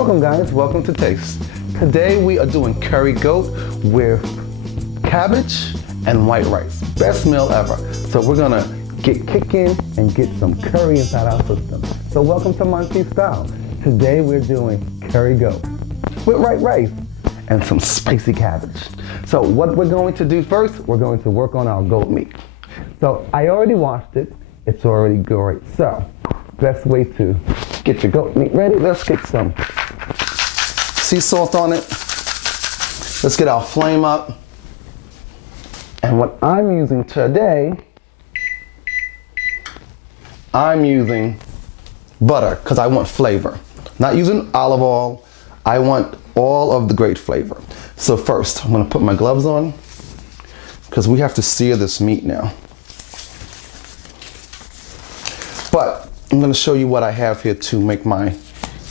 Welcome guys, welcome to Taste. Today we are doing curry goat with cabbage and white rice. Best meal ever. So we're gonna get kicking and get some curry inside our system. So welcome to MonteysStyle. Today we're doing curry goat with white rice and some spicy cabbage. So what we're going to do first, we're going to work on our goat meat. So I already washed it. It's already great. So best way to get your goat meat ready, let's get some sea salt on it. Let's get our flame up. And what I'm using today, I'm using butter because I want flavor. Not using olive oil, I want all of the great flavor. So first, I'm gonna put my gloves on because we have to sear this meat now. But I'm gonna show you what I have here to make my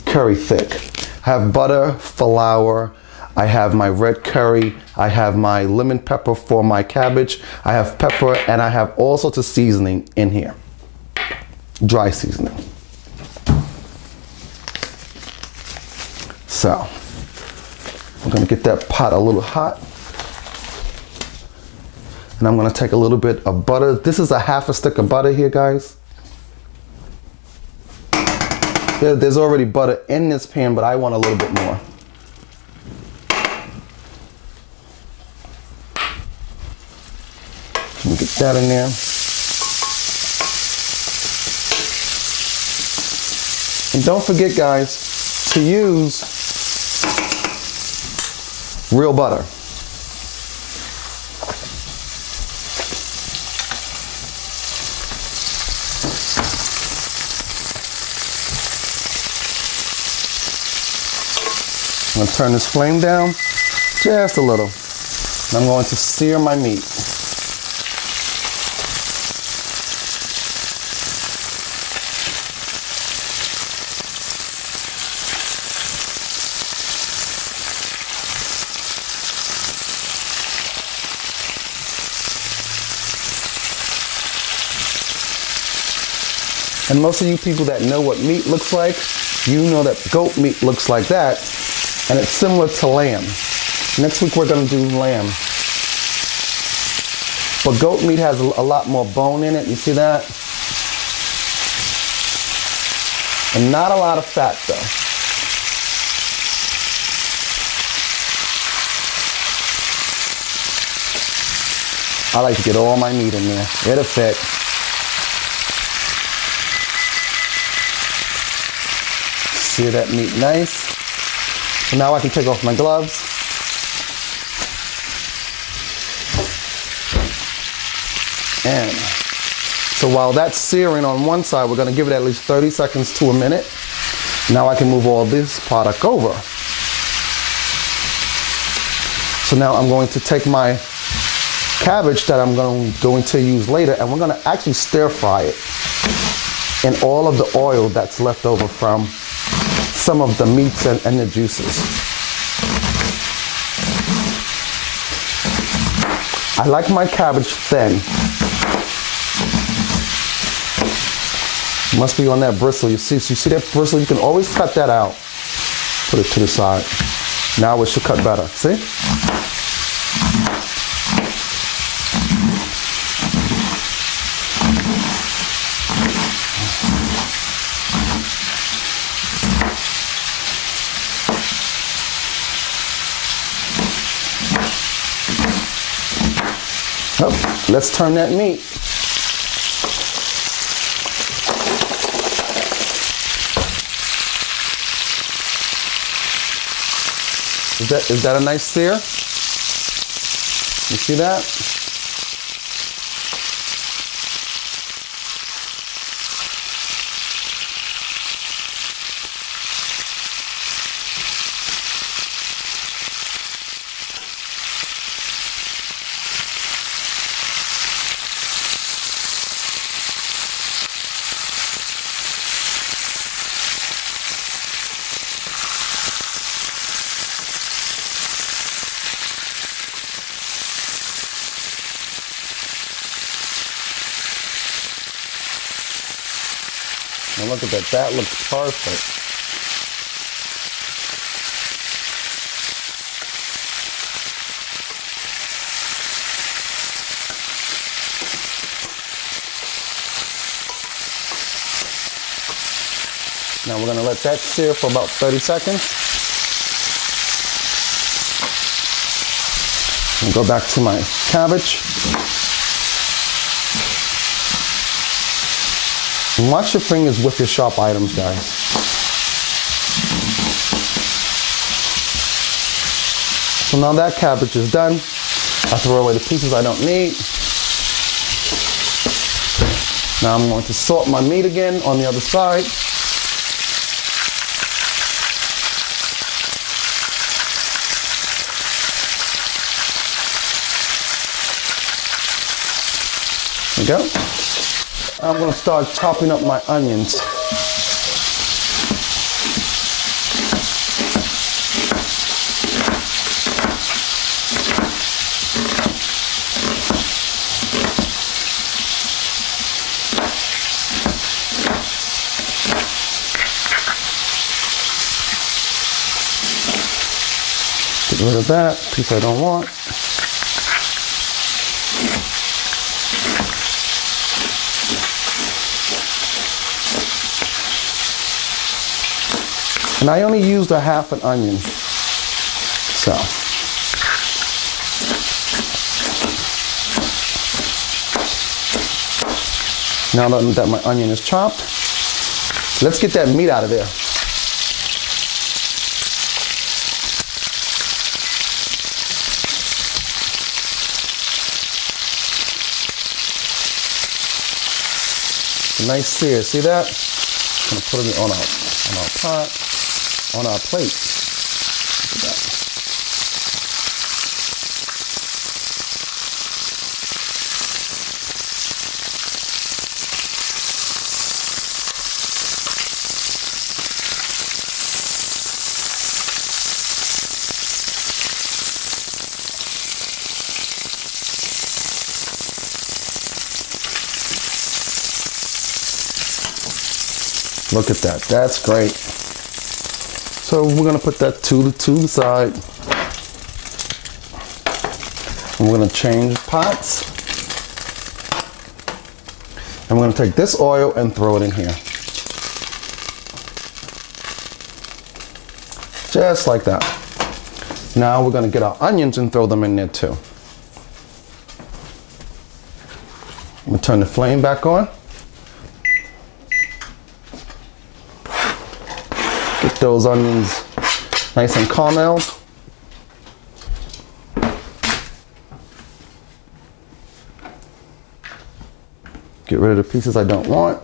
curry thick. I have butter, flour, I have my red curry, I have my lemon pepper for my cabbage, I have pepper, and I have all sorts of seasoning in here. Dry seasoning. So, I'm gonna get that pot a little hot. And I'm gonna take a little bit of butter. This is a half a stick of butter here, guys. There's already butter in this pan, but I want a little bit more. Let me get that in there. And don't forget, guys, to use real butter. I'm gonna turn this flame down just a little. And I'm going to sear my meat. And most of you people that know what meat looks like, you know that goat meat looks like that. And it's similar to lamb. Next week we're gonna do lamb. But goat meat has a lot more bone in it, you see that? And not a lot of fat though. I like to get all my meat in there. It'll fit. Sear that meat nice. So now I can take off my gloves. And so while that's searing on one side, we're gonna give it at least 30 seconds to a minute. Now I can move all this product over. So now I'm going to take my cabbage that I'm going to use later, and we're gonna actually stir fry it in all of the oil that's left over from some of the meats and the juices. I like my cabbage thin. Must be on that bristle. You see that bristle? You can always cut that out. Put it to the side. Now it should cut better. See? Oh, let's turn that meat. Is that a nice sear? You see that? And look at that, that looks perfect. Now we're gonna let that sear for about 30 seconds. And go back to my cabbage. And watch your fingers with your sharp items, guys. So now that cabbage is done. I throw away the pieces I don't need. Now I'm going to salt my meat again on the other side. There we go. I'm going to start chopping up my onions. Get rid of that piece I don't want. And I only used a half an onion. So. Now that my onion is chopped, let's get that meat out of there. It's a nice sear, see that? I'm gonna put it on our pot. On our plate. Look at that. Look at that. That's great. So we're going to put that to the side. And we're going to change pots. And we're going to take this oil and throw it in here. Just like that. Now we're going to get our onions and throw them in there too. I'm going to turn the flame back on. Get those onions nice and carameled. Get rid of the pieces I don't want.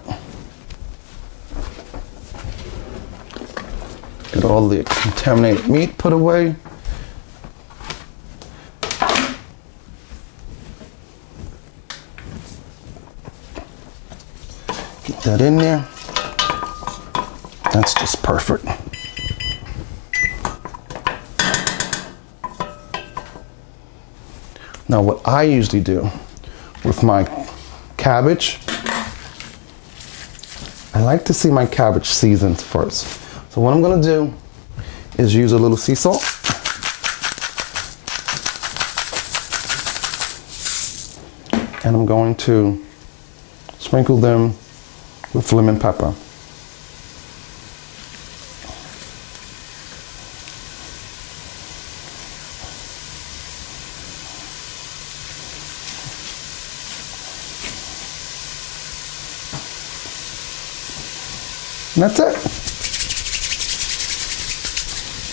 Get all the contaminated meat put away. Get that in there. That's just perfect. Now what I usually do with my cabbage, I like to see my cabbage seasoned first. So what I'm gonna do is use a little sea salt. And I'm going to sprinkle them with lemon pepper. And that's it.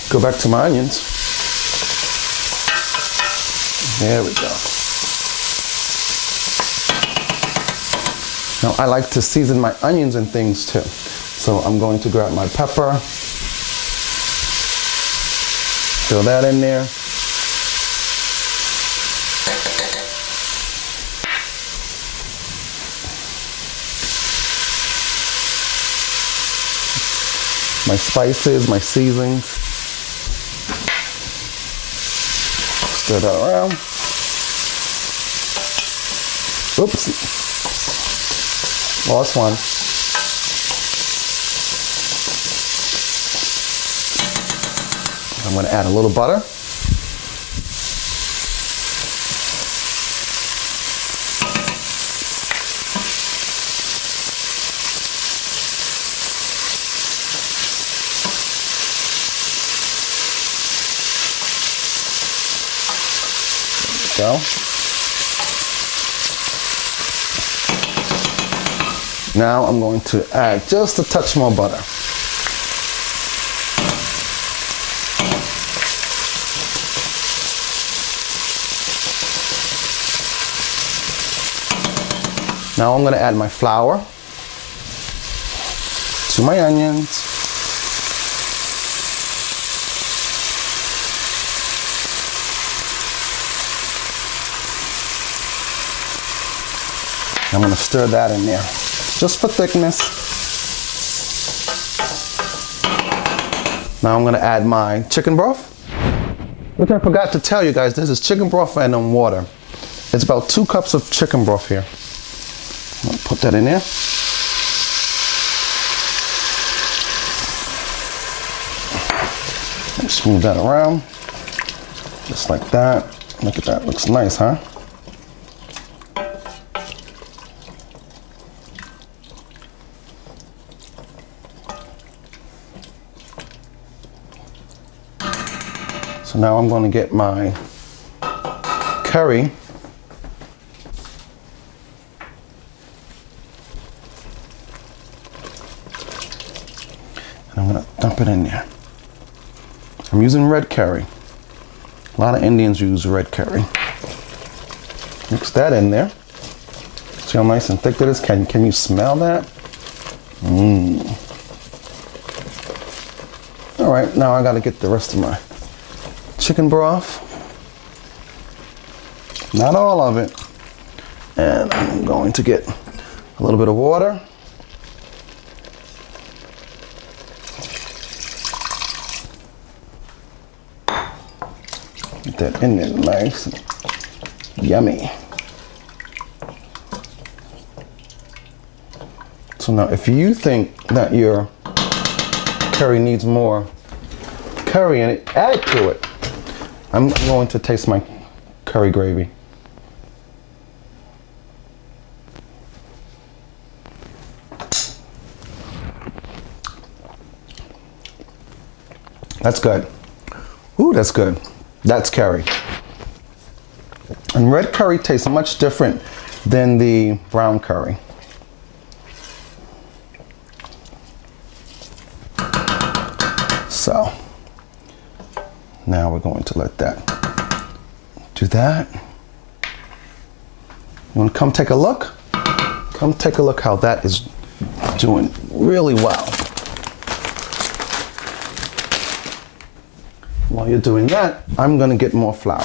Go back to my onions. There we go. Now I like to season my onions and things too. So I'm going to grab my pepper, throw that in there. My spices, my seasonings. Stir that around. Oops. Lost one. I'm going to add a little butter. go. Now I'm going to add just a touch more butter. Now I'm going to add my flour to my onions. I'm going to stir that in there, just for thickness. Now I'm going to add my chicken broth, which I forgot to tell you guys, this is chicken broth and water. It's about 2 cups of chicken broth here. I'll put that in there. Smooth that around, just like that. Look at that, looks nice, huh? So now I'm going to get my curry. And I'm going to dump it in there. I'm using red curry. A lot of Indians use red curry. Mix that in there. See how nice and thick that is? Can you smell that? All right, now I gotta get the rest of my chicken broth. Not all of it. And I'm going to get a little bit of water. Get that in there nice and yummy. So now if you think that your curry needs more curry in it, add to it. I'm going to taste my curry gravy. That's good. Ooh, that's good. That's curry. And red curry tastes much different than the brown curry. So now we're going to let that do that. You want to come take a look? Come take a look how that is doing really well. While you're doing that, I'm going to get more flour.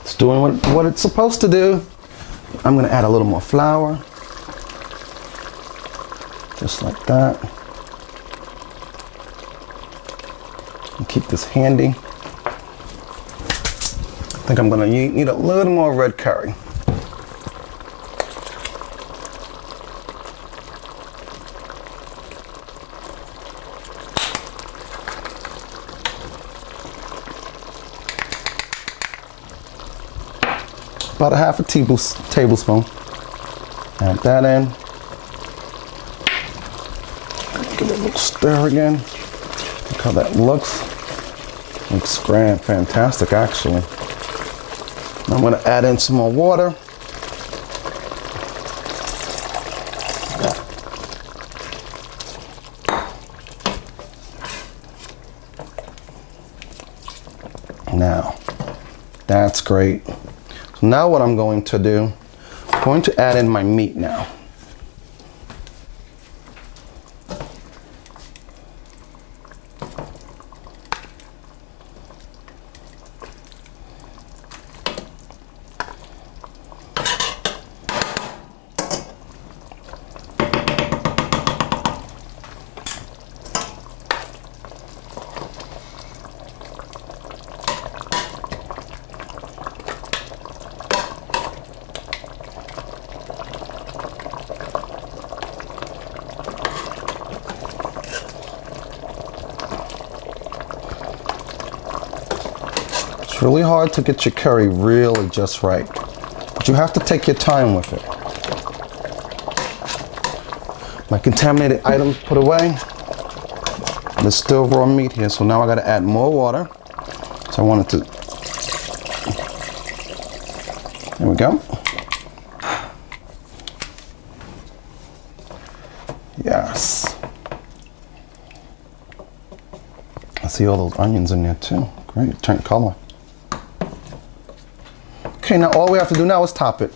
It's doing what it's supposed to do. I'm going to add a little more flour, just like that. And keep this handy. I think I'm going to need a little more red curry. About a half a tablespoon. Add that in. Give it a little stir again. Look how that looks. Looks grand, fantastic actually. Now I'm going to add in some more water. Now, that's great. So now what I'm going to do, I'm going to add in my meat now. It's really hard to get your curry really just right, but you have to take your time with it. My contaminated items put away. There's still raw meat here, so now I gotta add more water. So I wanted to, there we go. Yes. I see all those onions in there too. Great, turn color. Okay, now all we have to do now is top it.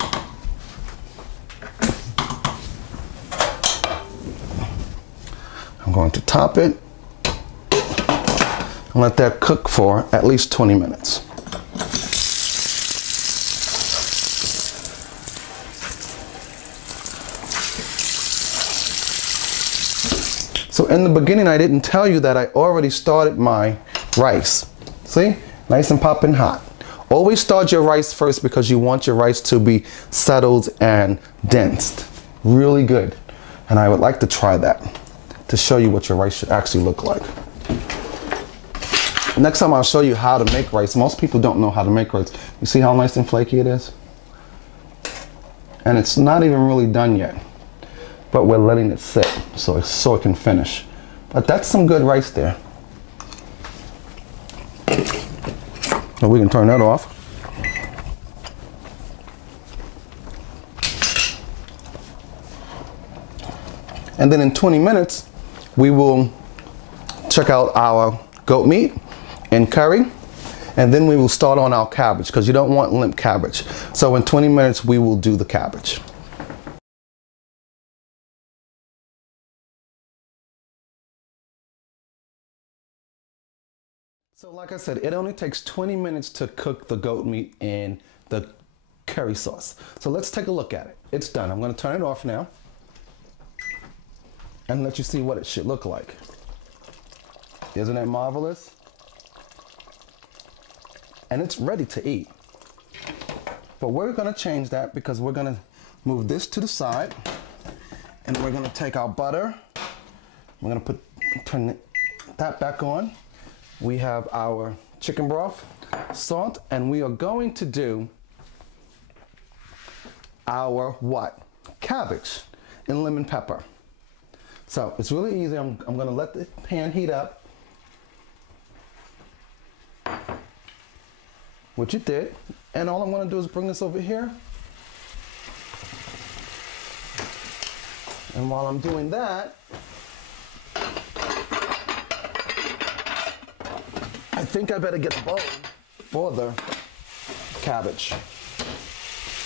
I'm going to top it and let that cook for at least 20 minutes. So in the beginning, I didn't tell you that I already started my rice. See, nice and popping hot. Always start your rice first because you want your rice to be settled and dense. Really good. And I would like to try that to show you what your rice should actually look like. Next time I'll show you how to make rice. Most people don't know how to make rice. You see how nice and flaky it is? And it's not even really done yet, but we're letting it sit so it can finish. But that's some good rice there. So we can turn that off. And then in 20 minutes, we will check out our goat meat and curry, and then we will start on our cabbage because you don't want limp cabbage. So in 20 minutes, we will do the cabbage. So like I said, it only takes 20 minutes to cook the goat meat in the curry sauce. So let's take a look at it. It's done. I'm going to turn it off now and let you see what it should look like. Isn't that marvelous? And it's ready to eat. But we're going to change that because we're going to move this to the side, and we're going to take our butter. We're going to turn that back on. We have our chicken broth, salt, and we are going to do our what? Cabbage and lemon pepper. So it's really easy. I'm going to let the pan heat up, which it did. And all I'm going to do is bring this over here. And while I'm doing that, I think I better get a bowl for the cabbage.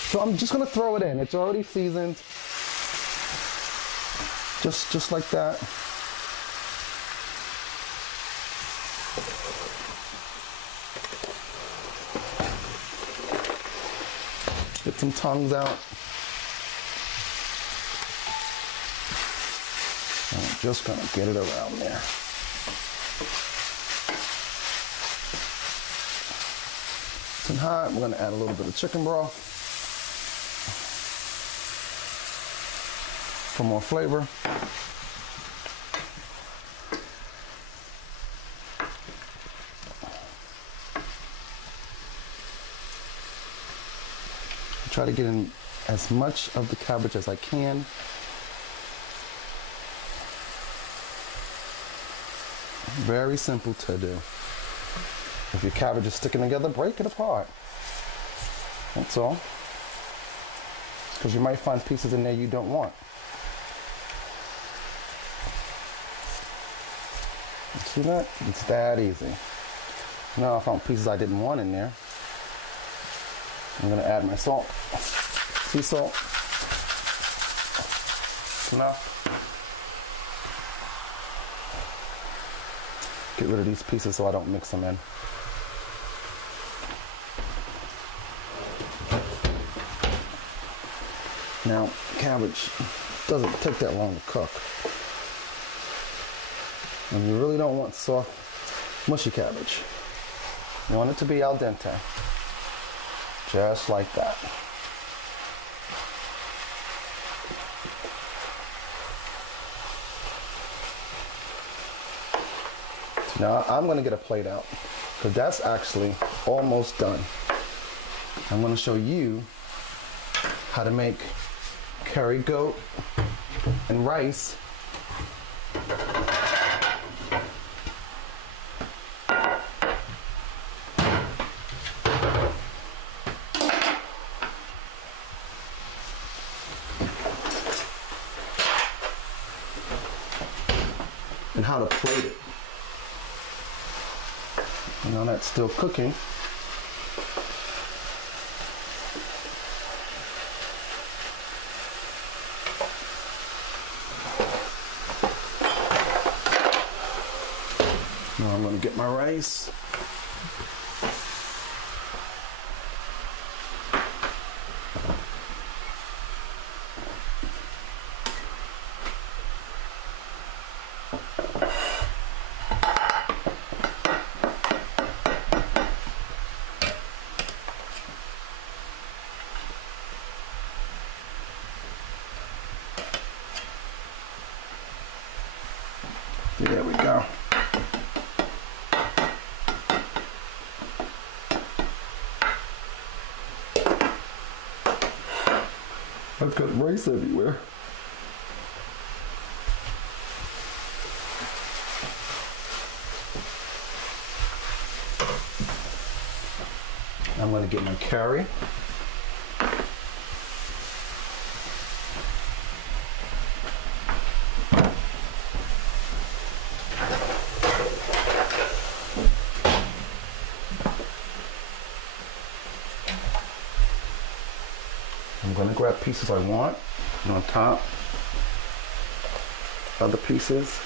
So I'm just gonna throw it in. It's already seasoned. Just like that. Get some tongues out. I'm just gonna get it around there. And hot, we're going to add a little bit of chicken broth for more flavor. Try to get in as much of the cabbage as I can. Very simple to do. If your cabbage is sticking together, break it apart. That's all. Because you might find pieces in there you don't want. You see that? It's that easy. Now I found pieces I didn't want in there. I'm going to add my salt. Sea salt. Enough. Get rid of these pieces so I don't mix them in. Now, cabbage doesn't take that long to cook. And you really don't want soft, mushy cabbage. You want it to be al dente. Just like that. Now, I'm going to get a plate out So that's actually almost done. I'm gonna show you how to make curry goat and rice and how to plate it. You know, that's still cooking. Now I'm going to get my rice. There we go. I've got rice everywhere. I'm going to get my curry. I'm going to grab pieces I want, and on top, other pieces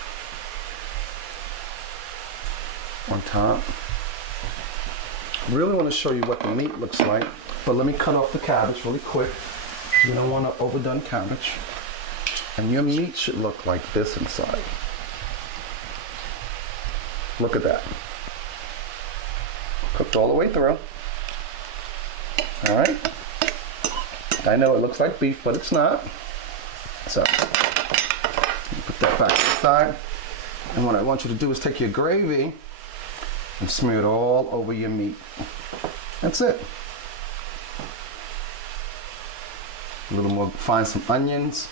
on top. Really want to show you what the meat looks like, but let me cut off the cabbage really quick. You don't want an overdone cabbage. And your meat should look like this inside. Look at that. Cooked all the way through. All right. I know it looks like beef, but it's not. So, put that back aside. And what I want you to do is take your gravy and smear it all over your meat. That's it. A little more, find some onions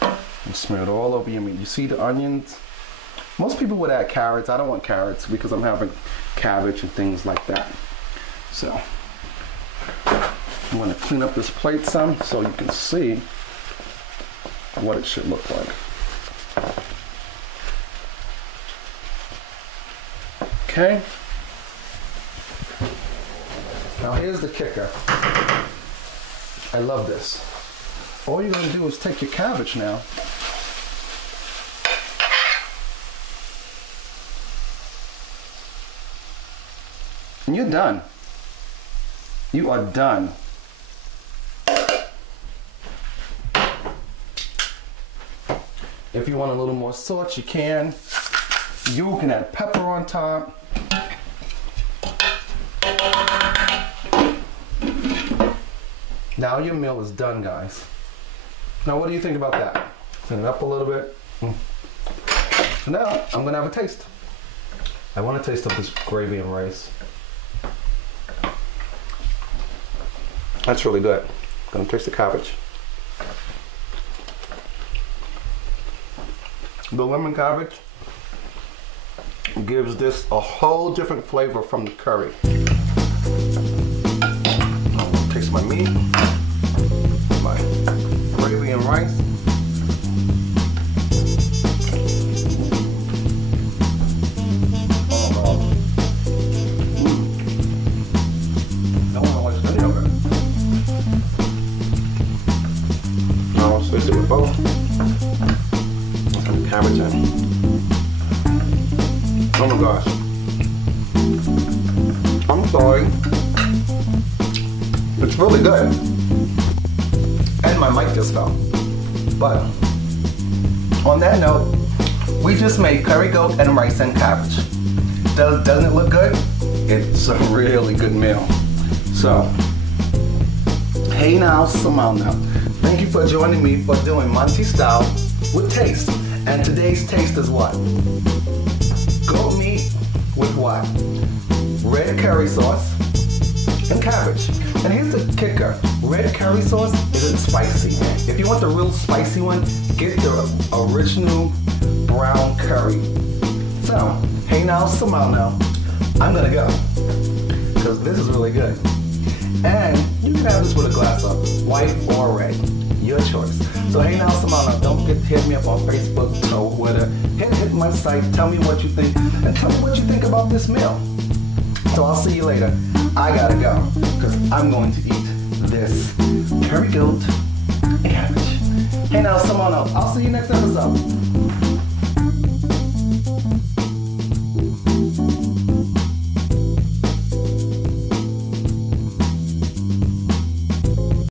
and smear it all over your meat. You see the onions? Most people would add carrots. I don't want carrots because I'm having cabbage and things like that. So, I'm going to clean up this plate some so you can see what it should look like. Okay. Now here's the kicker. I love this. All you're going to do is take your cabbage now and you're done. You are done. If you want a little more sauce, you can. You can add pepper on top. Now your meal is done, guys. Now what do you think about that? Turn it up a little bit. So now I'm gonna have a taste. I want a taste of this gravy and rice. That's really good. Gonna taste the cabbage. The lemon cabbage gives this a whole different flavor from the curry. I'll taste my meat, my gravy and rice. Oh, God. I don't know what's good over it. Now I'll switch it with both. Cabbage in. Oh my gosh. I'm sorry. It's really good. And my mic just fell. But on that note, we just made curry goat and rice and cabbage. Doesn't it look good? It's a really good meal. So, hey now, Simone now. Thank you for joining me for doing MonteysStyle with taste. And today's taste is what? Goat meat with what? Red curry sauce and cabbage. And here's the kicker. Red curry sauce isn't spicy. If you want the real spicy one, get the original brown curry. So, hey now, Simone, I'm gonna go, because this is really good. And you can have this with a glass of white or red, your choice. So hey now, Simone, don't forget to hit me up on Facebook, Twitter, hit my site, tell me what you think, and tell me what you think about this meal. So I'll see you later. I gotta go, because I'm going to eat this curry goat and cabbage. Hey now, Simone, I'll see you next episode.